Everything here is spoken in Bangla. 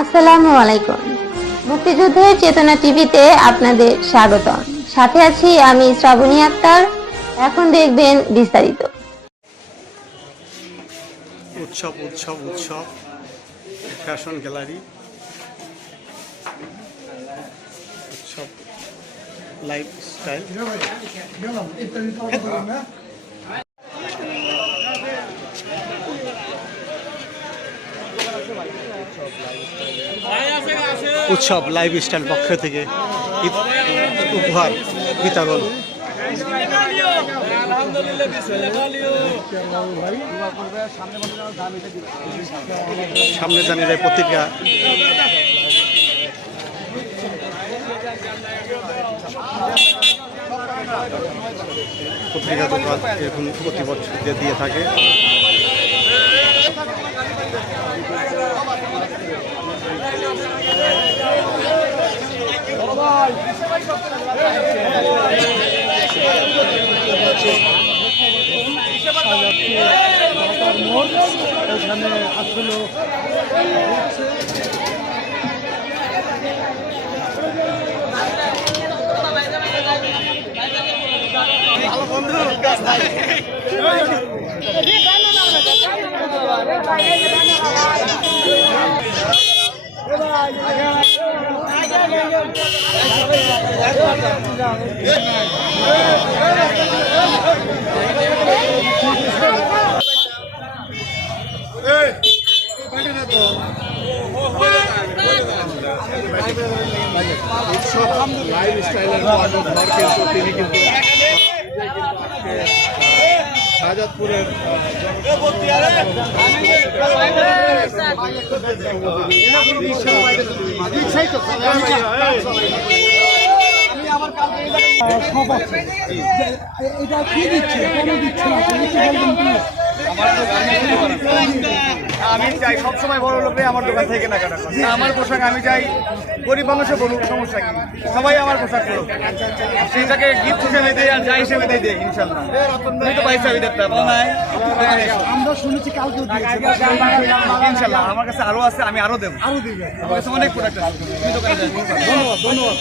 আসসালামু আলাইকুম। মুক্তিযুদ্ধের চেতনা টিভিতে আপনাদের স্বাগতম। সাথে আছি আমি শ্রাবণী আক্তার। এখন দেখবেন বিস্তারিত। উৎসব উৎসব উৎসব ফ্যাশন গ্যালারি উৎসব লাইফস্টাইল উৎসব লাইফস্টাইল পক্ষ থেকে উপহার বিতরণ। সামনে জানি যায় পত্রিকা পত্রিকা দোকান এরকম প্রতি বছর দিয়ে থাকে। ওখানে আসলে লাইফস্টাইলের তিনি কিন্তু শাহজাদপুরের এটা কি দিচ্ছে কেন দিচ্ছে না আমি চাই সবসময় বড় লোকে আমার দোকান থেকে কেনাকাটা করে। আমার পোশাক আমি চাই গরিব মানুষে বলুক, সমস্যা কি, সবাই আমার পোশাক করুক, সেইটাকে গিফট হিসেবে দেয় আর যা হিসেবে দেয় দেয় ইনশাল্লাহ। তুমি তো পাইছো আমি দেখতে আমরা শুনেছি কালকে ইনশাল্লাহ আমার কাছে আরো আছে, আমি আরো দেবো। আমার কাছে অনেক প্রোডাক্ট আছে, তুমি দোকানে যাই। ধন্যবাদ ধন্যবাদ।